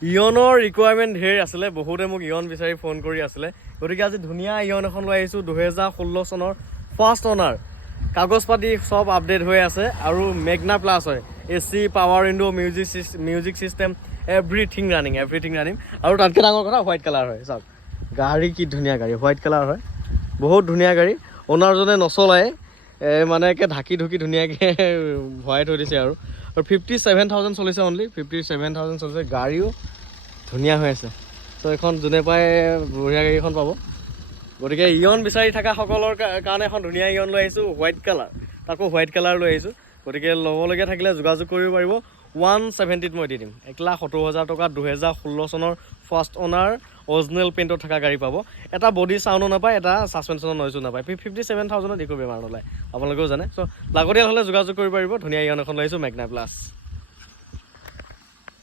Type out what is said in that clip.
ইয়নৰ requirement ধেৰ আছিলে, বহুতে মোক ইয়ন বিচাৰি ফোন কৰি আছিলে। গতিকে আজি ধুনীয়া ইয়ন এখন লৈ আহিছোঁ, 2016 চনৰ ফাৰ্ষ্ট অনাৰ। কাগজ পাতি চব আপডেট হৈ আছে আৰু মেগনা প্লাছ হয়। AC, power window, music system, everything running আৰু তাতকৈ ডাঙৰ কথা হোৱাইট কালাৰ হয়। চাওক গাড়ী কি ধুনীয়া গাড়ী, হোৱাইট কালাৰ হয়, বহুত ধুনীয়া গাড়ী। অনাৰজনে নচলায়, মানে একে ঢাকি ঢুকি ধুনীয়াকৈ ভৰাই থৈ দিছে আৰু 57,000 চলিছে, অনলি 57,000 চলিছে। গাড়ীও ধুনীয়া হৈ আছে। ত' এইখন যোনে পায় বঢ়িয়া গাড়ী এখন পাব। গতিকে ইয়ন বিচাৰি থকা সকলৰ কাৰণে এখন ধুনীয়া ইয়ন লৈ আহিছোঁ, হোৱাইট কালাৰ, তাকো হোৱাইট কালাৰ লৈ আহিছোঁ। গতিকে ল'বলগীয়া থাকিলে যোগাযোগ কৰিব পাৰিব। 170ত মই দি দিম, 1,70,000 টকা। 2016 চনৰ ফাৰ্ষ্ট অনাৰ অৰিজিনেল পেইণ্টত থকা গাড়ী পাব। এটা বডি চাউণ্ডো নাপায়, এটা ছাছপেনশ্যনৰ নইজো নাপায়। 57,000ত একো বেমাৰ নোলায়, আপোনালোকেও জানে। চ' লাগতিয়াল হ'লে যোগাযোগ কৰিব পাৰিব। ধুনীয়া ইয়ন এখন লৈ আহিছোঁ, মেগনা প্লাছ।